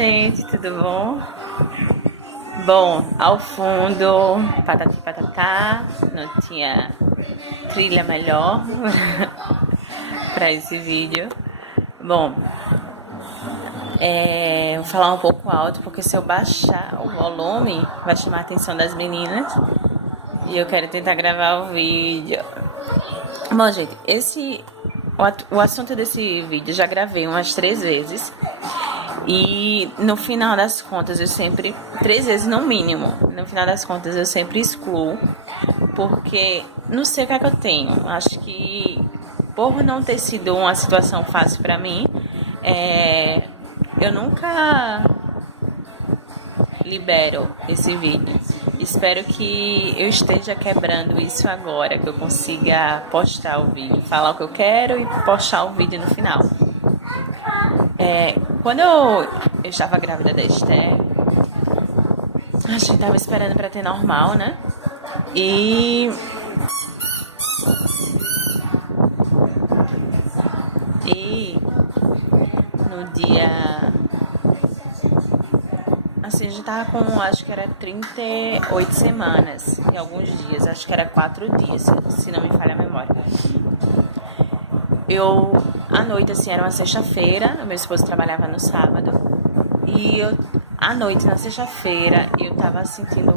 gente, tudo bom? Bom, ao fundo, patati patatá, não tinha trilha melhor para esse vídeo. Bom, vou falar um pouco alto porque se eu baixar o volume vai chamar a atenção das meninas e eu quero tentar gravar o vídeo. Bom, gente, o assunto desse vídeo eu já gravei umas 3 vezes. E no final das contas eu sempre, 3 vezes no mínimo, no final das contas eu sempre excluo, porque não sei o que é que eu tenho. Acho que por não ter sido uma situação fácil pra mim, eu nunca libero esse vídeo. Espero que eu esteja quebrando isso agora, que eu consiga postar o vídeo, falar o que eu quero e postar o vídeo no final. Quando eu estava grávida da Esther, a gente tava esperando pra ter normal, né? E no dia... Assim, a gente tava com, acho que era 38 semanas e alguns dias, acho que era 4 dias, se não me falha a memória. À noite, assim, era uma sexta-feira, meu esposo trabalhava no sábado, e à noite, na sexta-feira, eu tava sentindo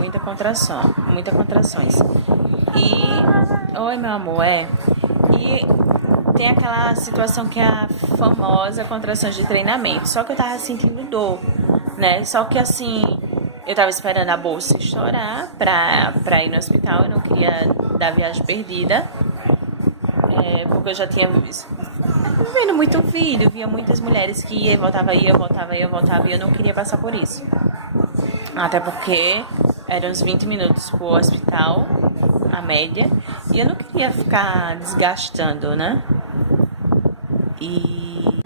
muita contrações. Oi, meu amor, E tem aquela situação que é a famosa contrações de treinamento, só que eu tava sentindo dor, né? Só que, assim, eu tava esperando a bolsa estourar pra ir no hospital, eu não queria dar viagem perdida. Porque eu já tinha vendo muito vídeo, via muitas mulheres que ia e voltava, e eu não queria passar por isso. Até porque eram uns 20 minutos pro hospital, a média, e eu não queria ficar desgastando, né?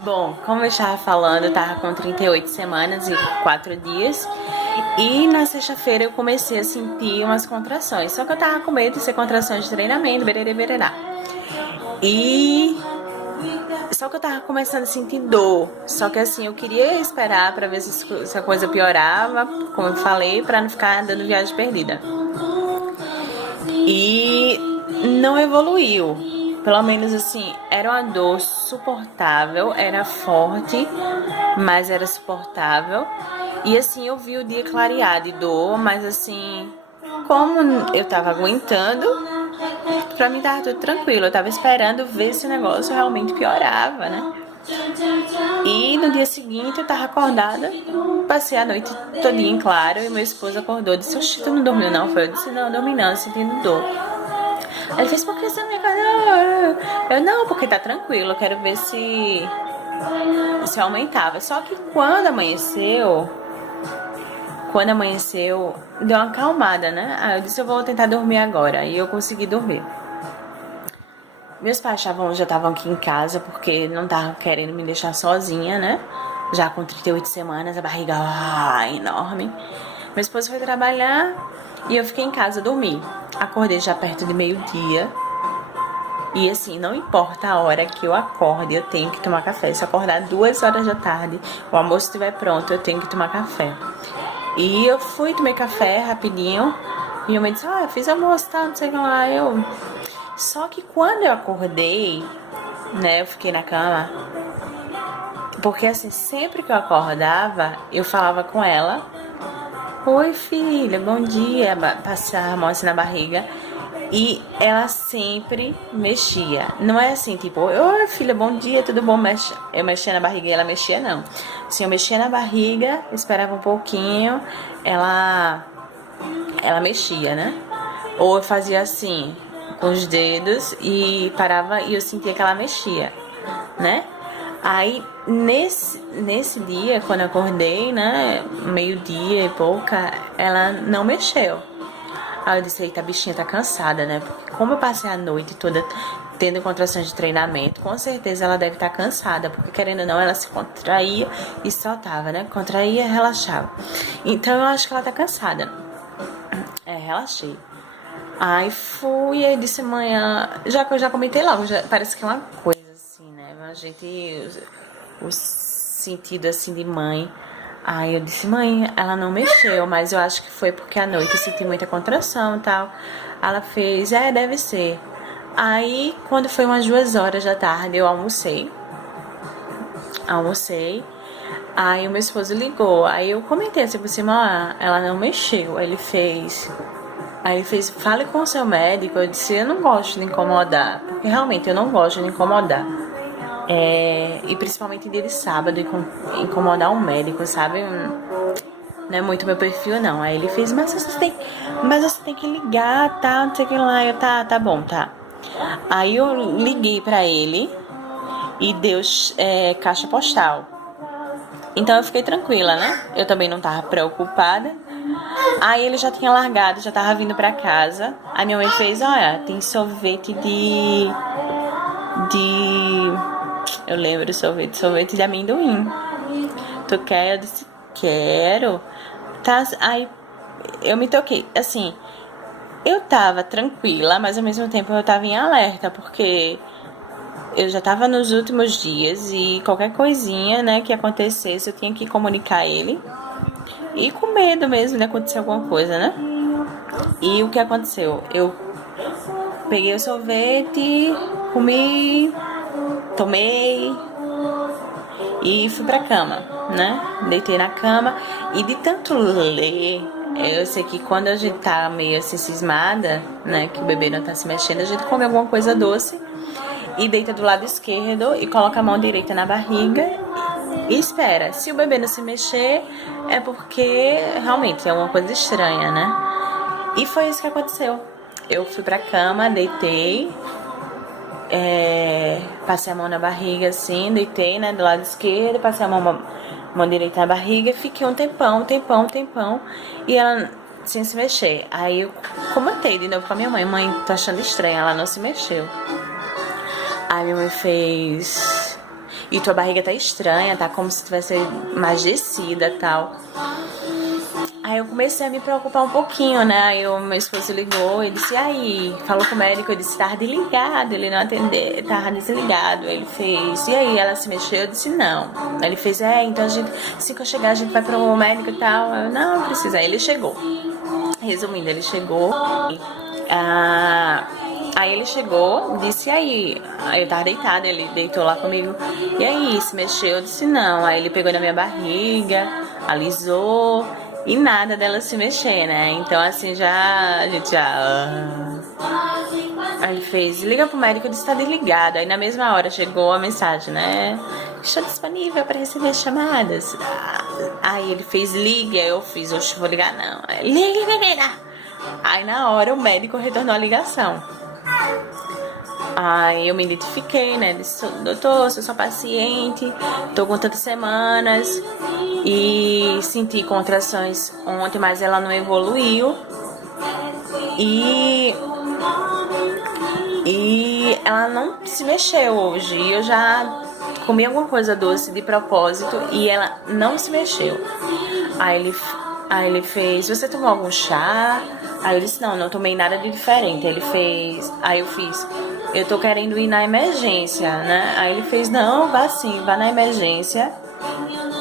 Bom, como eu estava falando, eu tava com 38 semanas e 4 dias. E na sexta-feira eu comecei a sentir umas contrações. Só que eu tava com medo de ser contrações de treinamento, bererê. Só que eu tava começando a sentir dor. Só que assim, eu queria esperar pra ver se a coisa piorava, como eu falei, pra não ficar dando viagem perdida. E não evoluiu. Pelo menos assim, era uma dor suportável, era forte, mas era suportável. E assim, eu vi o dia clarear de dor, mas assim, como eu tava aguentando, pra mim tava tudo tranquilo. Eu tava esperando ver se o negócio realmente piorava, né? E no dia seguinte eu tava acordada, passei a noite todinha em claro, e meu esposo acordou e disse: "Oxi, tu não dormiu não?" Eu disse: "Não, dormi não, sentindo dor." Ele fez: "Por que você não me acordou?" Eu: "Não, porque tá tranquilo, eu quero ver se aumentava." Só que quando amanheceu, deu uma acalmada, né? Aí eu disse: "Eu vou tentar dormir agora." E eu consegui dormir. Meus pais já estavam aqui em casa porque não estavam querendo me deixar sozinha, né? Já com 38 semanas, a barriga enorme. Meu esposo foi trabalhar e eu fiquei em casa dormir. Acordei já perto de meio-dia. E assim, não importa a hora que eu acorde, eu tenho que tomar café. Se eu acordar 2 horas da tarde, o almoço estiver pronto, eu tenho que tomar café. E eu fui, tomei café rapidinho. E minha mãe disse: "Ah, eu fiz almoço, tá? Não sei o que lá." Só que quando eu acordei, né, eu fiquei na cama. Porque assim, sempre que eu acordava, eu falava com ela: "Oi, filha, bom dia." Passava a mão assim na barriga. E ela sempre mexia. Não é assim, tipo: "Oi, filha, bom dia, tudo bom?" Eu mexia na barriga e ela mexia, não. Assim, eu mexia na barriga, esperava um pouquinho, ela mexia, né? Ou eu fazia assim, com os dedos, e parava e eu sentia que ela mexia, né? Aí, nesse dia, quando eu acordei, né, meio-dia e pouca, ela não mexeu. Aí eu disse: "Eita, a bichinha tá cansada, né?" Porque como eu passei a noite toda tendo contrações de treinamento, com certeza ela deve estar cansada, porque querendo ou não, ela se contraía e soltava, né? Contraía e relaxava. Então eu acho que ela tá cansada. Relaxei. Aí fui, aí disse: "Amanhã", já que eu já comentei logo, parece que é uma coisa assim, né? A gente, os sentido assim de mãe. Aí eu disse, mãe, ela não mexeu, mas eu acho que foi porque à noite eu senti muita contração e tal. Ela fez, deve ser. Aí, quando foi umas 2 horas da tarde, eu almocei. Aí o meu esposo ligou. Aí eu comentei assim por cima, ela não mexeu. Aí ele fez, fale com o seu médico. Eu disse, eu não gosto de incomodar. Porque realmente eu não gosto de incomodar. E principalmente dia de sábado, incomodar um médico, sabe? Não é muito meu perfil, não. Aí ele fez, mas você tem que ligar, tá? Não sei o que lá. Eu, tá bom, tá. Aí eu liguei pra ele e deu caixa postal. Então eu fiquei tranquila, né? Eu também não tava preocupada. Aí ele já tinha largado, já tava vindo pra casa. Aí minha mãe fez, olha, tem sorvete eu lembro, sorvete de amendoim. Tu quer? Eu disse, quero. Tá, aí eu me toquei, assim, eu tava tranquila, mas ao mesmo tempo eu tava em alerta, porque eu já tava nos últimos dias e qualquer coisinha, né, que acontecesse, eu tinha que comunicar a ele. E com medo mesmo de acontecer alguma coisa, né? E o que aconteceu? Eu peguei o sorvete, comi, tomei e fui pra cama, né? Deitei na cama e de tanto ler, eu sei que quando a gente tá meio assim cismada, né, que o bebê não tá se mexendo, a gente come alguma coisa doce e deita do lado esquerdo e coloca a mão direita na barriga e espera. Se o bebê não se mexer, é porque realmente é uma coisa estranha, né? E foi isso que aconteceu. Eu fui pra cama, deitei, passei a mão na barriga assim, deitei, né, do lado esquerdo, passei a mão direita na barriga, fiquei um tempão, e ela sem se mexer. Aí eu comentei de novo com a minha mãe, tô achando estranho, ela não se mexeu. Aí minha mãe fez, e tua barriga tá estranha, tá como se tivesse mais descida e tal. Aí eu comecei a me preocupar um pouquinho, né? Aí o meu esposo ligou e disse, aí, falou com o médico, eu disse, tava desligado, ele não atendeu, tava desligado. Ele fez, e aí, ela se mexeu? Eu disse, não. Ele fez, então a gente, assim que eu chegar, a gente vai pro médico e tal. Eu, não precisa. Aí ele chegou. Resumindo, ele chegou. Aí ele chegou, disse, aí eu tava deitada, ele deitou lá comigo. E aí, se mexeu? Eu disse, não. Aí ele pegou na minha barriga, alisou. E nada dela se mexer, né? Então assim, a gente já... Aí ele fez, liga pro médico, eu disse, tá desligado. Aí na mesma hora chegou a mensagem, né? Estou disponível para receber chamadas. Aí ele fez, liga. Aí eu fiz, oxe, vou ligar não. Aí, liga. Aí na hora o médico retornou a ligação. Aí eu me identifiquei, né? Disse, doutor, sou sua paciente, tô com tantas semanas e senti contrações ontem, mas ela não evoluiu. E ela não se mexeu hoje. E eu já comi alguma coisa doce de propósito e ela não se mexeu. Aí ele fez, você tomou algum chá? Aí eu disse, não tomei nada de diferente. Aí ele fez, aí eu fiz, eu tô querendo ir na emergência, né? Aí ele fez, não, vá sim, vá na emergência.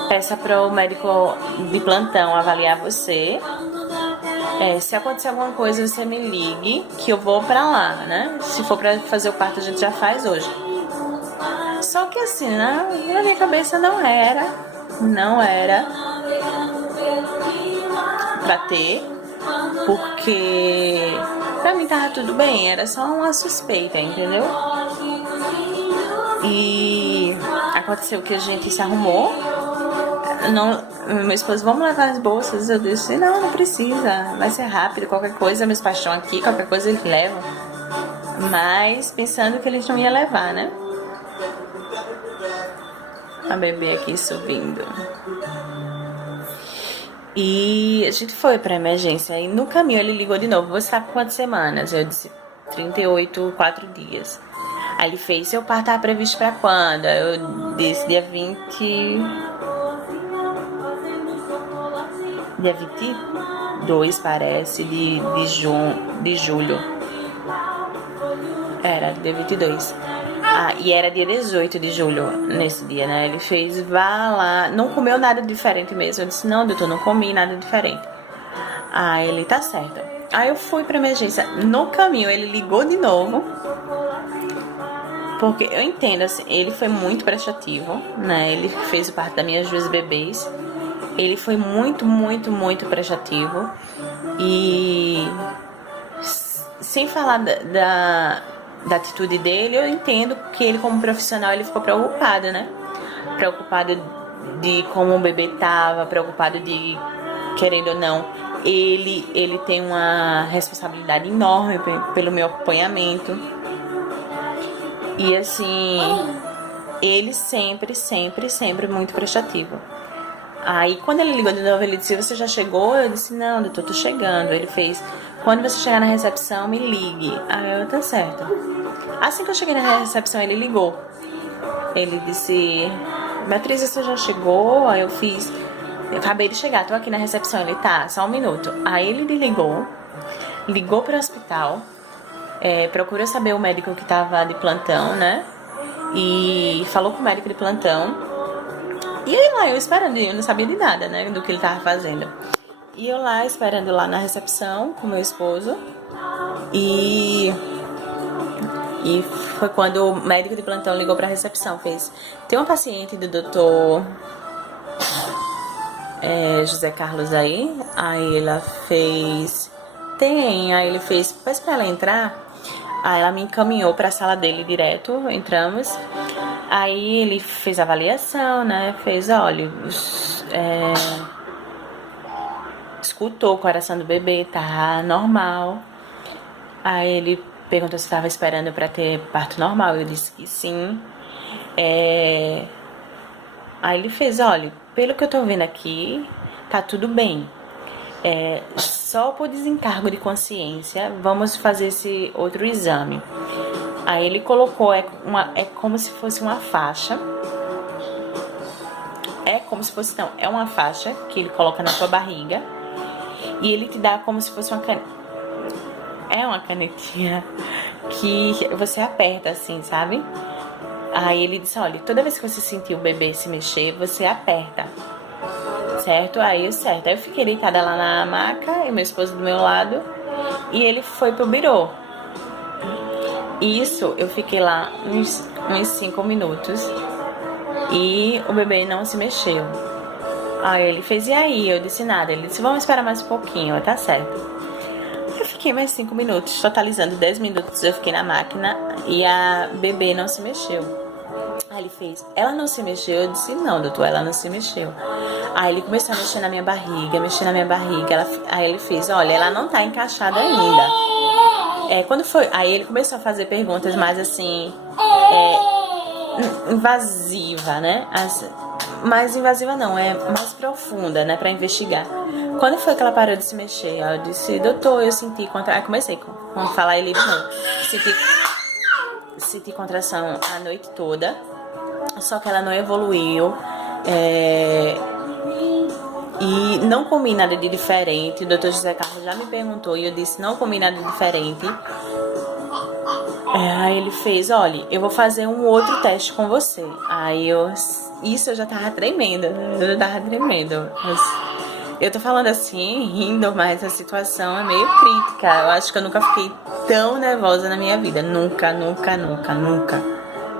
Peça pro médico de plantão avaliar você. Se acontecer alguma coisa, você me ligue, que eu vou pra lá, né? Se for pra fazer o parto, a gente já faz hoje. Só que assim, né? Na minha cabeça não era pra ter, porque pra mim tava tudo bem, era só uma suspeita, entendeu? E aconteceu que a gente se arrumou. Meu esposo, vamos levar as bolsas. Eu disse, não precisa, vai ser rápido, qualquer coisa, meus pais estão aqui, qualquer coisa eles levam. Mas pensando que eles não iam levar, né? A bebê aqui subindo. E a gente foi pra emergência. E no caminho ele ligou de novo, você tá com quantas semanas? Eu disse, 38, 4 dias. Aí ele fez, seu parto estava previsto pra quando? Eu disse, dia 22, parece, de julho. Era, dia 22. E era dia 18 de julho nesse dia, né? Ele fez, vá lá, não comeu nada diferente mesmo. Eu disse, não, doutor, não comi nada diferente. Ele, tá certo. Aí eu fui pra emergência. No caminho, ele ligou de novo. Porque eu entendo, assim, ele foi muito prestativo, né? Ele fez parte das minhas 2 bebês. Ele foi muito, muito, muito prestativo. E sem falar da atitude dele, eu entendo que ele, como profissional, ele ficou preocupado, né? Preocupado de como o bebê tava, preocupado de, querendo ou não, ele tem uma responsabilidade enorme pelo meu acompanhamento. E assim, ele sempre, sempre, sempre muito prestativo. Aí quando ele ligou de novo, ele disse, você já chegou? Eu disse, não, doutor, tô chegando. Ele fez, quando você chegar na recepção, me ligue. Aí eu, tá certo. Assim que eu cheguei na recepção, ele ligou. Ele disse, Beatriz, você já chegou? Aí eu fiz, eu acabei de chegar, tô aqui na recepção. Ele, tá, só um minuto. Aí ele ligou pro hospital, procurou saber o médico que tava de plantão, né? E falou com o médico de plantão. E aí lá, eu esperando, eu não sabia de nada, né, do que ele tava fazendo. E eu lá, esperando lá na recepção com meu esposo. E foi quando o médico de plantão ligou pra recepção, fez, tem uma paciente do doutor José Carlos aí ela fez, aí ele fez, faz pra ela entrar. Aí ela me encaminhou pra sala dele direto, entramos. Aí ele fez a avaliação, né? Fez, olha, escutou o coração do bebê, tá normal. Aí ele perguntou se estava esperando pra ter parto normal. Eu disse que sim. Aí ele fez, olha, pelo que eu tô vendo aqui, tá tudo bem. Só por desencargo de consciência, vamos fazer esse outro exame. Aí ele colocou, é como se fosse uma faixa. É uma faixa que ele coloca na sua barriga. E ele te dá como se fosse uma canetinha. É uma canetinha que você aperta assim, sabe? Aí ele disse, olha, toda vez que você sentir o bebê se mexer, você aperta. Certo? Aí eu fiquei deitada lá na maca e meu esposo do meu lado. E ele foi pro birô. Isso, eu fiquei lá uns 5 minutos. E o bebê não se mexeu. Aí ele fez, e aí? Eu disse nada. Ele disse, vamos esperar mais um pouquinho, tá certo. Eu fiquei mais 5 minutos, totalizando 10 minutos. Eu fiquei na máquina e a bebê não se mexeu. Aí ele fez, ela não se mexeu? Eu disse, não, doutor, ela não se mexeu. Aí ele começou a mexer na minha barriga, aí ele fez, olha, ela não tá encaixada ainda. Quando foi? Aí ele começou a fazer perguntas mais assim, invasiva, né? Mais invasiva não, é mais profunda, né? Pra investigar. Quando foi que ela parou de se mexer? Eu disse, doutor, eu senti Aí comecei a falar ele de novo. Senti contração a noite toda, só que ela não evoluiu. E não comi nada de diferente. O doutor José Carlos já me perguntou e eu disse, não comi nada de diferente. Aí ele fez, olha, eu vou fazer um outro teste com você. Aí eu já tava tremendo, Eu tô falando assim, rindo, mas a situação é meio crítica. Eu acho que eu nunca fiquei tão nervosa na minha vida. Nunca.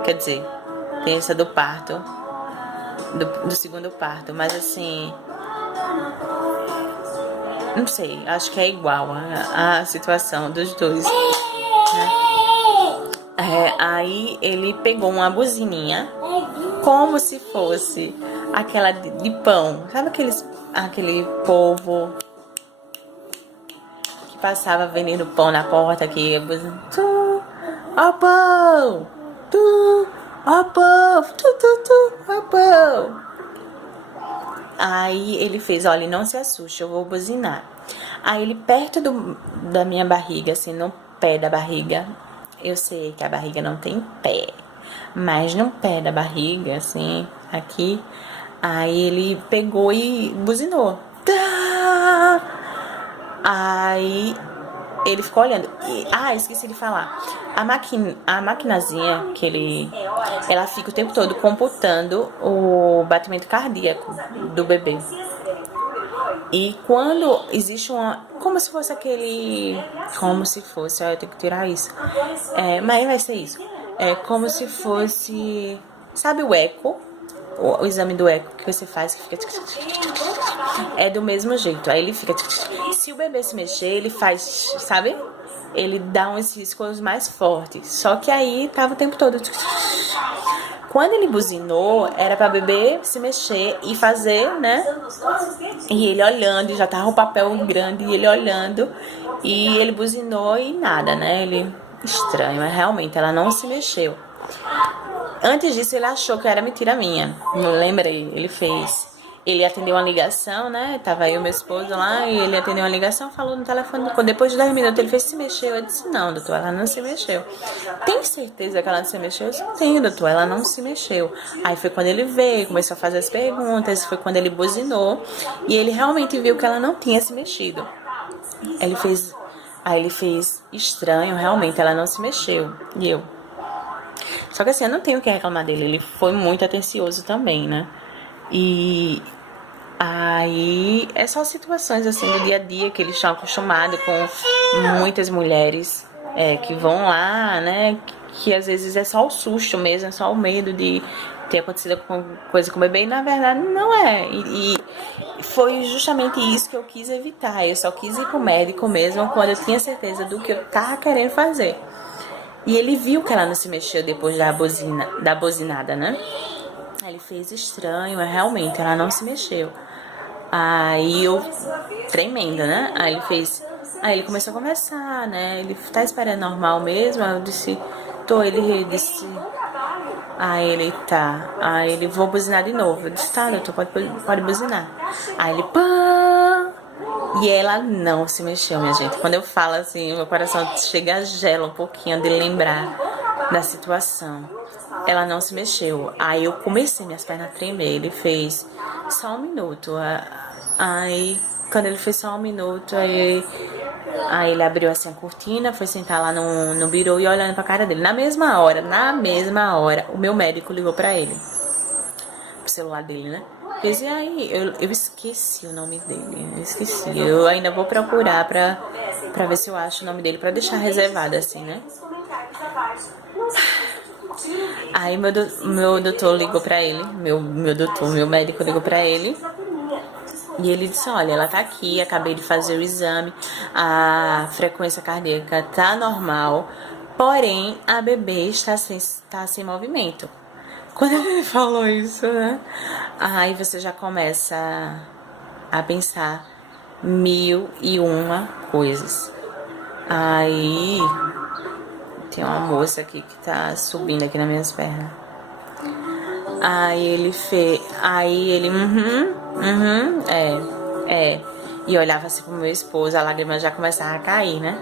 Quer dizer, tem essa do parto, do segundo parto, mas assim, não sei, acho que é igual a situação dos dois, né? Aí ele pegou uma buzininha, como se fosse aquela de pão. Sabe aquele povo que passava vendendo pão na porta, que ó pão, ó pão, ó pão. Aí ele fez, olha, não se assuste, eu vou buzinar. Aí ele perto da minha barriga, assim, no pé da barriga. Eu sei que a barriga não tem pé, mas no pé da barriga, assim, aqui. Aí ele pegou e buzinou. Aí ele ficou olhando. Esqueci de falar. A maquinazinha ela fica o tempo todo computando o batimento cardíaco do bebê. E quando existe como se fosse eu tenho que tirar isso. Mas vai ser isso. É como se fosse, sabe o eco? O exame do eco que você faz, que fica... É do mesmo jeito. Aí ele fica... Se o bebê se mexer, ele faz, sabe? Ele dá uns riscos mais fortes. Só que aí tava o tempo todo... Quando ele buzinou, era pra bebê se mexer e fazer, né? E ele olhando, já tava o papel grande, e ele olhando. E ele buzinou e nada, né? Estranho, mas realmente ela não se mexeu. Antes disso, ele achou que era mentira minha. Não lembrei, ele atendeu uma ligação, né? Tava eu e meu esposo lá, e ele atendeu uma ligação, falou no telefone. Depois de 10 minutos, ele fez: se mexeu. Eu disse: não, doutor, ela não se mexeu. Tem certeza que ela não se mexeu? Eu disse: tenho, doutor, ela não se mexeu. Aí foi quando ele veio, começou a fazer as perguntas, foi quando ele buzinou, e ele realmente viu que ela não tinha se mexido. Aí ele fez: estranho, realmente, ela não se mexeu. E eu... Só que assim, eu não tenho o que reclamar dele, ele foi muito atencioso também, né? E aí, é só situações assim do dia a dia que eles estão acostumados com muitas mulheres que vão lá, né? Que às vezes é só o susto mesmo, é só o medo de ter acontecido coisa com o bebê, e na verdade não é. E foi justamente isso que eu quis evitar. Eu só quis ir pro médico mesmo quando eu tinha certeza do que eu tava querendo fazer. E ele viu que ela não se mexeu depois da buzinada, né? Aí ele fez: estranho, realmente, ela não se mexeu. Aí eu, tremenda, né? Aí ele começou a conversar, né? Ele tá esperando normal mesmo? Aí eu disse: ele disse... Aí ele: tá. Aí ele: vou buzinar de novo. Eu disse: tá, doutor, pode buzinar. Aí ele: pã! E ela não se mexeu, minha gente. Quando eu falo assim, meu coração chega a gela um pouquinho de lembrar da situação. Ela não se mexeu. Aí eu comecei minhas pernas a tremer. Ele fez: só um minuto. Aí, quando ele fez só um minuto, aí ele abriu assim a cortina, foi sentar lá no birô e olhando pra cara dele. Na mesma hora, o meu médico ligou pra ele, pro celular dele, né? E aí, eu esqueci o nome dele. Eu ainda vou procurar pra ver se eu acho o nome dele, pra deixar reservado assim, né? Aí meu doutor ligou pra ele, meu médico ligou pra ele. E ele disse: olha, ela tá aqui, acabei de fazer o exame, a frequência cardíaca tá normal, porém a bebê está sem movimento. Quando ele falou isso, né? Aí você já começa a pensar 1001 coisas. Aí tem uma moça aqui que tá subindo aqui nas minhas pernas. Aí ele E olhava assim pro meu esposo, a lágrima já começava a cair, né?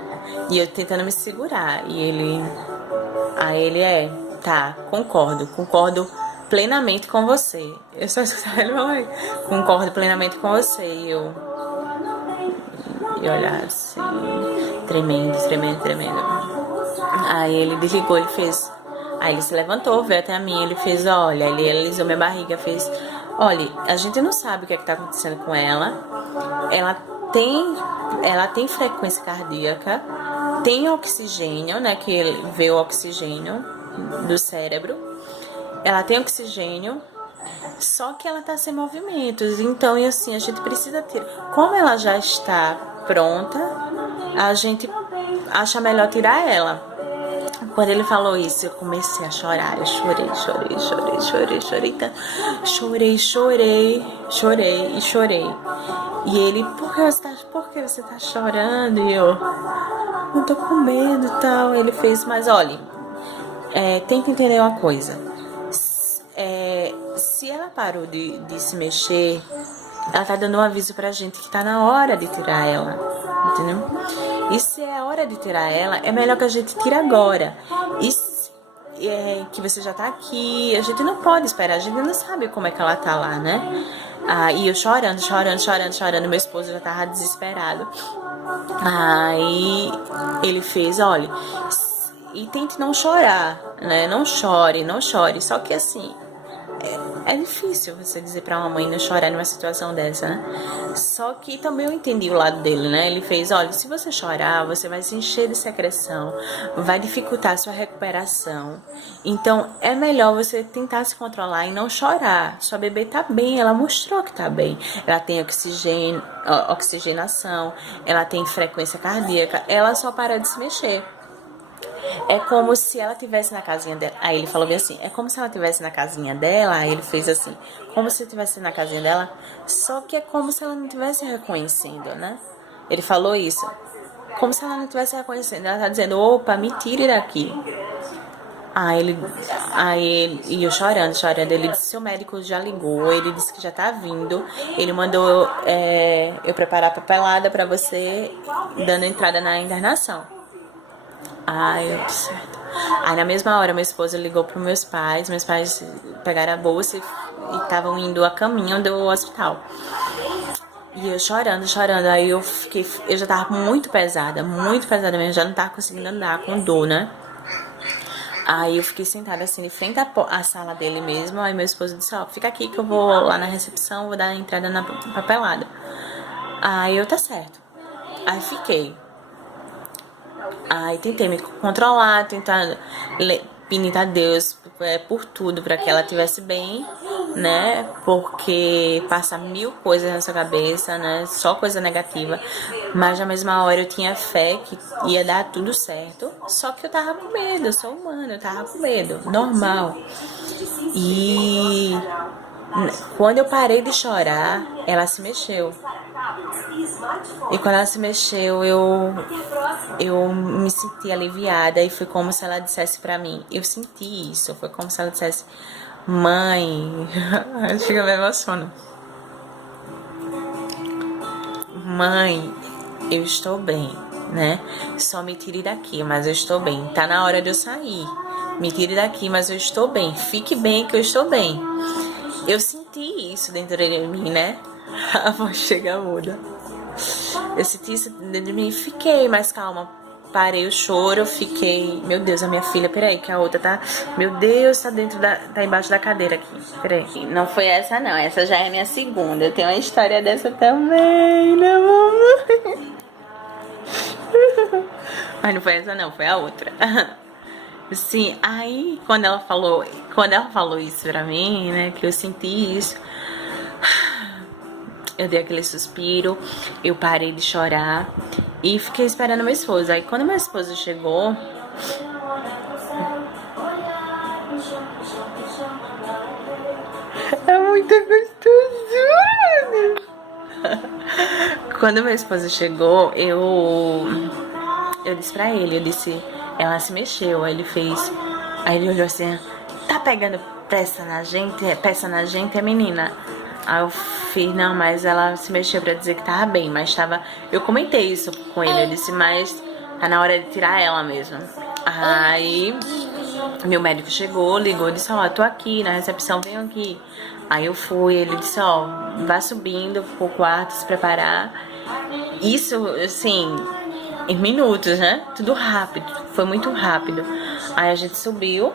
E eu tentando me segurar. Aí ele: tá, concordo plenamente com você. Eu só escutava ele: oi, concordo plenamente com você. E olhava assim, tremendo. Aí ele desligou, Aí ele se levantou, veio até a mim, ele fez: olha, ele alisou minha barriga, fez: olha, a gente não sabe o que tá acontecendo com ela. Ela tem frequência cardíaca, tem oxigênio, né? Que vê o oxigênio do cérebro. Ela tem oxigênio, só que ela tá sem movimentos. Então, e assim, a gente precisa ter... Como ela já está pronta, a gente acha melhor tirar ela. Quando ele falou isso, eu comecei a chorar. Eu chorei. E ele: por que você tá chorando? E eu: não tô com medo e tal. Ele fez: mas olha, tenta entender uma coisa. Se ela parou de se mexer, ela tá dando um aviso pra gente que tá na hora de tirar ela, entendeu? E se é a hora de tirar ela, é melhor que a gente tire agora. Que você já tá aqui, a gente não pode esperar, a gente não sabe como é que ela tá lá, né? Aí eu chorando, chorando, chorando, chorando. Meu esposo já tava desesperado. Aí ele fez, olha, e tente não chorar, né? Não chore, não chore. Só que assim, é difícil você dizer pra uma mãe não chorar numa situação dessa, né? Só que também eu entendi o lado dele, né? Ele fez, olha, se você chorar, você vai se encher de secreção, vai dificultar a sua recuperação. Então, é melhor você tentar se controlar e não chorar. Sua bebê tá bem, ela mostrou que tá bem. Ela tem oxigenação, ela tem frequência cardíaca, ela só para de se mexer. É como se ela tivesse na casinha dela. Aí ele falou bem assim, é como se ela tivesse na casinha dela. Aí ele fez assim, como se tivesse na casinha dela, só que é como se ela não estivesse reconhecendo, né? Ele falou isso, como se ela não estivesse reconhecendo. Ela tá dizendo, opa, me tire daqui. E eu chorando, chorando. Ele disse, seu médico já ligou, ele disse que já tá vindo. Ele mandou eu preparar a papelada pra você, dando entrada na internação. Certo. Aí na mesma hora meu esposo ligou para meus pais pegaram a bolsa e estavam indo a caminho do hospital. E eu chorando, chorando, aí eu já tava muito pesada mesmo, já não tava conseguindo andar com dor, né? Aí eu fiquei sentada assim, de frente à sala dele mesmo, aí meu esposo disse, ó, fica aqui que eu vou lá na recepção, vou dar a entrada na papelada. Aí eu, tá certo. Aí fiquei. Aí tentei me controlar, tentar pedir a Deus por tudo, para que ela estivesse bem, né? Porque passa mil coisas na sua cabeça, né? Só coisa negativa. Mas na mesma hora eu tinha fé que ia dar tudo certo. Só que eu tava com medo, eu sou humana, eu tava com medo, normal. E quando eu parei de chorar, ela se mexeu. E quando ela se mexeu, eu me senti aliviada e foi como se ela dissesse pra mim, eu senti isso, foi como se ela dissesse, mãe, acho que eu me emociono. Mãe, eu estou bem, né? Só me tire daqui, mas eu estou bem. Tá na hora de eu sair. Me tire daqui, mas eu estou bem. Fique bem que eu estou bem. Eu senti isso dentro de mim, né? A voz chega muda. Eu senti isso dentro de mim e fiquei mais calma. Parei o choro, fiquei... Meu Deus, a minha filha, peraí, que a outra tá... Meu Deus, tá embaixo da cadeira aqui. Peraí. Não foi essa não, essa já é minha segunda. Eu tenho uma história dessa também, né, mamãe? Mas não foi essa não, foi a outra. Sim, aí quando ela falou isso pra mim, né, que eu senti isso, eu dei aquele suspiro, eu parei de chorar e fiquei esperando meu esposo. Aí quando meu esposo chegou, é muito gostoso. Quando meu esposo chegou, eu disse pra ele, ela se mexeu, aí ele olhou assim, tá pegando peça na gente, é menina? Aí eu fiz, não, mas ela se mexeu pra dizer que tava bem, mas tava... Eu comentei isso com ele, eu disse, mas tá na hora de tirar ela mesmo. Aí meu médico chegou, ligou, disse, ó, tô aqui na recepção, venham aqui. Aí eu fui, ele disse, ó, vá subindo pro quarto, se preparar. Isso, assim, em minutos, né? Tudo rápido, foi muito rápido. Aí a gente subiu,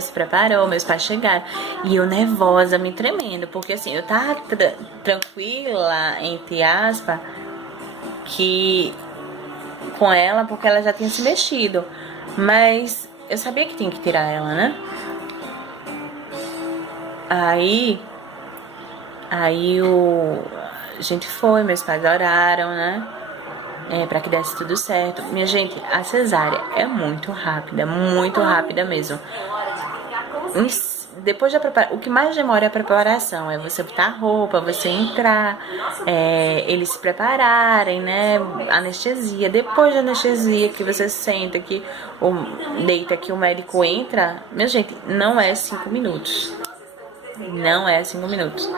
se preparou, meus pais chegaram. E eu nervosa, me tremendo, porque assim, eu tava tranquila, entre aspas, que com ela, porque ela já tinha se mexido. Mas eu sabia que tinha que tirar ela, né? Aí a gente foi, meus pais oraram, né? Pra que desse tudo certo. Minha gente, a cesárea é muito rápida mesmo. Depois da preparação, o que mais demora é a preparação, é você botar a roupa, você entrar, eles se prepararem, né? Anestesia. Depois da anestesia, que você senta, que deita, que o médico entra, minha gente, não é 5 minutos. Não é 5 minutos.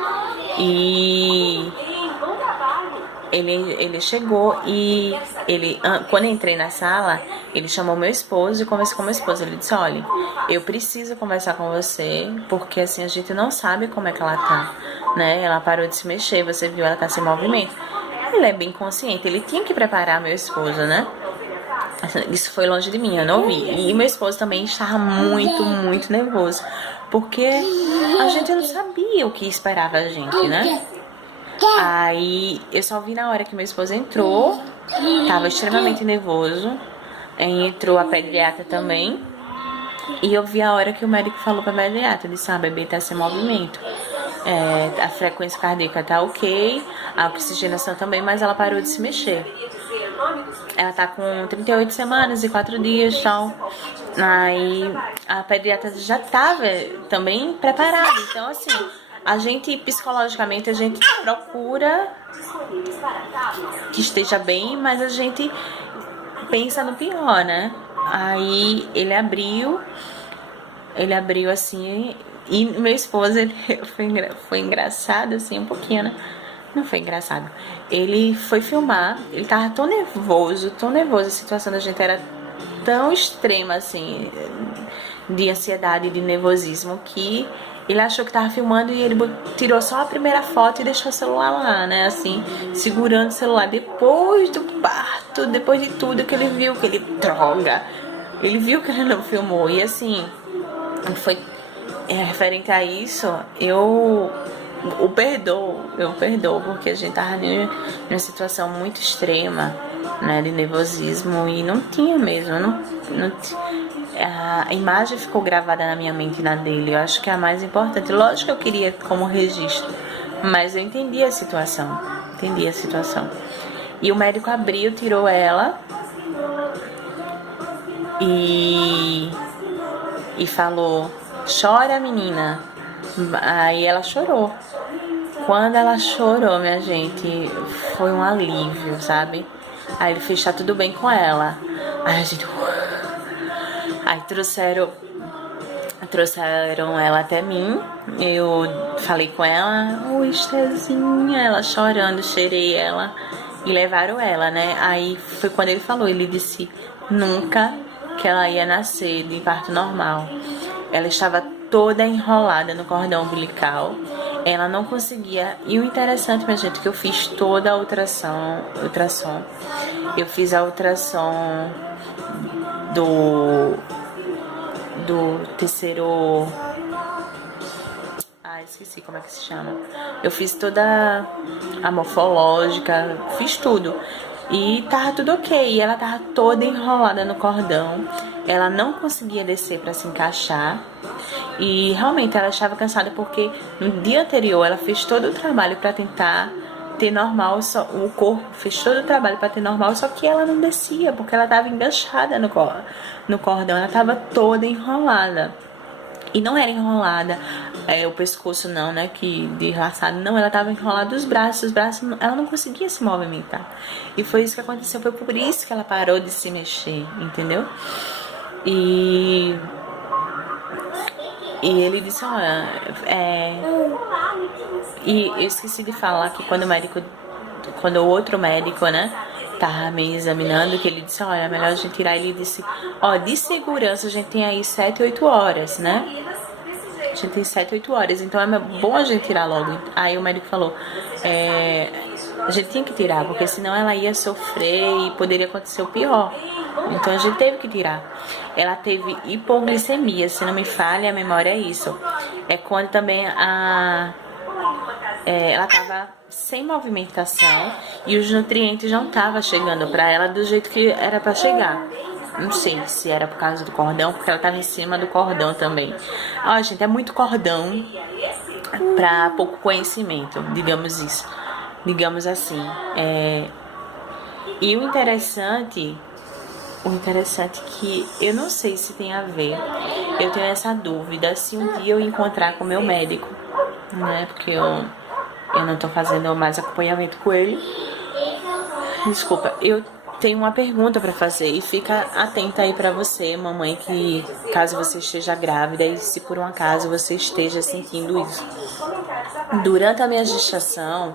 E ele chegou e quando eu entrei na sala, ele chamou meu esposo e conversou com meu esposo. Ele disse, olha, eu preciso conversar com você, porque assim, a gente não sabe como é que ela tá, né? Ela parou de se mexer, você viu, ela tá sem movimento. Ele é bem consciente, ele tinha que preparar meu esposo, né? Isso foi longe de mim, eu não vi. E meu esposo também estava muito, muito nervoso, porque a gente não sabia o que esperava a gente, né? Aí eu só vi na hora que meu esposo entrou, tava extremamente nervoso. Aí entrou a pediatra também. E eu vi a hora que o médico falou pra pediatra, disse, a bebê tá sem movimento. A frequência cardíaca tá ok, a oxigenação também, mas ela parou de se mexer. Ela tá com 38 semanas e 4 dias e tal. Aí a pediatra já tava também preparada. Então, assim, a gente, psicologicamente, a gente procura que esteja bem, mas a gente pensa no pior, né? Aí ele abriu assim, e meu esposo, ele foi engraçado, assim, um pouquinho, né? Não foi engraçado. Ele foi filmar, ele tava tão nervoso, a situação da gente era tão extrema, assim, de ansiedade e de nervosismo, que ele achou que tava filmando e ele tirou só a primeira foto e deixou o celular lá, né, assim, segurando o celular. Depois do parto, depois de tudo que ele viu, que ele, droga, ele viu que ele não filmou. E assim, foi referente a isso, eu perdoo, porque a gente tava numa situação muito extrema, né, de nervosismo, e não tinha mesmo, a imagem ficou gravada na minha mente e na dele. Eu acho que é a mais importante. Lógico que eu queria como registro, mas eu entendi a situação. E o médico abriu, tirou ela e falou, chora, menina. Aí ela chorou. Quando ela chorou, minha gente, foi um alívio, sabe? Aí ele fez, tá tudo bem com ela. Aí a gente... Aí trouxeram ela até mim. Eu falei com ela, oi, Estezinha. Ela chorando, cheirei ela e levaram ela, né? Aí foi quando ele falou, ele disse nunca que ela ia nascer de parto normal. Ela estava toda enrolada no cordão umbilical. Ela não conseguia. E o interessante, minha gente, que eu fiz toda a ultrassom. Eu fiz a ultrassom do terceiro... esqueci como é que se chama. Eu fiz toda a morfológica, fiz tudo. E tava tudo ok. E ela tava toda enrolada no cordão. Ela não conseguia descer para se encaixar. E realmente ela estava cansada porque no dia anterior ela fez todo o trabalho para tentar ter normal, o corpo fez todo o trabalho para ter normal, só que ela não descia porque ela estava enganchada no cordão, ela estava toda enrolada. E não era enrolada o pescoço não, né, que de laçado, não, ela estava enrolada os braços, ela não conseguia se movimentar. E foi isso que aconteceu, foi por isso que ela parou de se mexer, entendeu? E ele disse, olha, e eu esqueci de falar que quando o outro médico, né, tava me examinando, que ele disse, olha, é melhor a gente tirar. Ele disse, ó, de segurança a gente tem aí 7, 8 horas, né? A gente tem 7, 8 horas, então é bom a gente tirar logo. Aí o médico falou, a gente tinha que tirar, porque senão ela ia sofrer e poderia acontecer o pior. Então a gente teve que tirar. Ela teve hipoglicemia, se não me falha a memória, é isso. É quando também ela tava sem movimentação e os nutrientes não estavam chegando para ela do jeito que era para chegar. Não sei se era por causa do cordão, porque ela tava em cima do cordão também. Ó, gente, é muito cordão para pouco conhecimento, digamos isso. Digamos assim. E o interessante que eu não sei se tem a ver. Eu tenho essa dúvida se um dia eu encontrar com o meu médico, né? Porque eu não tô fazendo mais acompanhamento com ele. Desculpa, eu tenho uma pergunta pra fazer e fica atenta aí pra você, mamãe, que caso você esteja grávida e se por um acaso você esteja sentindo isso. Durante a minha gestação,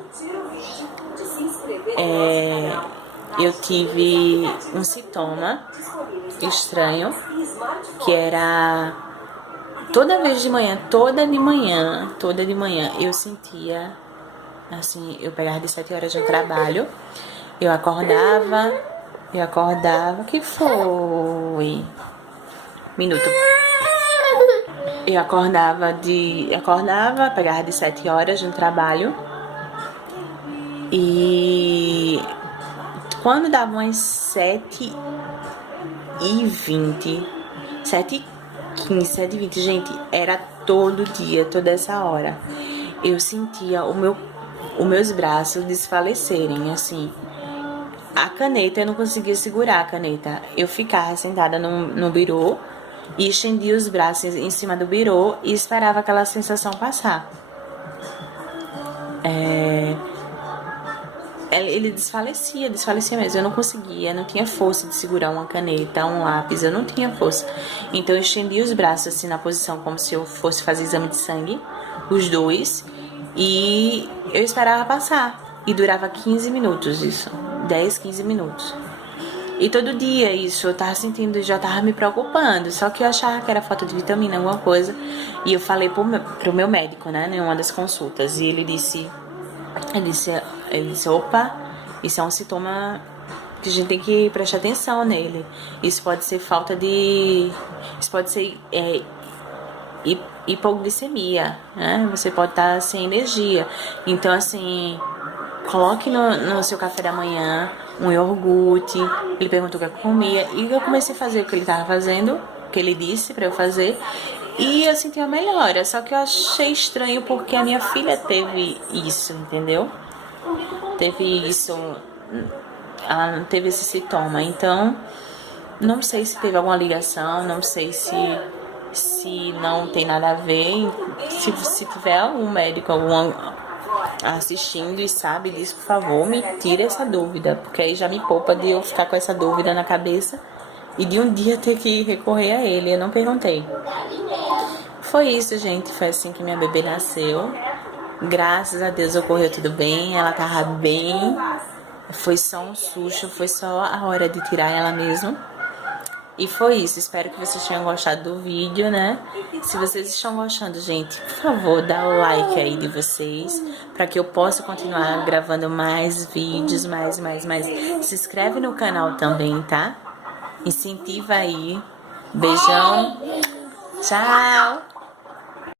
eu tive um sintoma estranho, que era toda vez de manhã, toda de manhã, eu sentia, assim, eu pegava de 7 horas de trabalho, eu acordava, que foi? Minuto. Eu acordava, pegava de 7 horas no trabalho, e quando dava umas 7h20, 7h15, 7h20, gente, era todo dia, toda essa hora. Eu sentia os meus braços desfalecerem, assim. A caneta, eu não conseguia segurar a caneta. Eu ficava sentada no birô e estendia os braços em cima do birô e esperava aquela sensação passar. Ele desfalecia mesmo. Eu não conseguia, não tinha força de segurar uma caneta, um lápis, eu não tinha força. Então eu estendia os braços assim na posição como se eu fosse fazer exame de sangue, os dois, e eu esperava passar. E durava 15 minutos isso, 10, 15 minutos. E todo dia isso, eu tava sentindo, já tava me preocupando. Só que eu achava que era falta de vitamina, alguma coisa. E eu falei pro meu médico, né, em uma das consultas. E ele disse, opa, isso é um sintoma que a gente tem que prestar atenção nele. Isso pode ser isso pode ser hipoglicemia, né? Você pode estar sem energia. Então, assim, coloque no seu café da manhã um iogurte. Ele perguntou o que eu comia e eu comecei a fazer o que ele estava fazendo, o que ele disse para eu fazer, e eu senti uma melhora. Só que eu achei estranho porque a minha filha teve isso, entendeu? Teve isso, ela teve esse sintoma. Então, não sei se teve alguma ligação, não sei se não tem nada a ver. Se tiver algum médico, assistindo e sabe disso, por favor, me tire essa dúvida, porque aí já me poupa de eu ficar com essa dúvida na cabeça e de um dia ter que recorrer a ele. Eu não perguntei. Foi isso, gente. Foi assim que minha bebê nasceu. Graças a Deus ocorreu tudo bem, ela tava bem. Foi só um susto, foi só a hora de tirar ela mesmo. E foi isso, espero que vocês tenham gostado do vídeo, né? Se vocês estão gostando, gente, por favor, dá o like aí de vocês, para que eu possa continuar gravando mais vídeos, mais. Se inscreve no canal também, tá? Incentiva aí. Beijão. Tchau.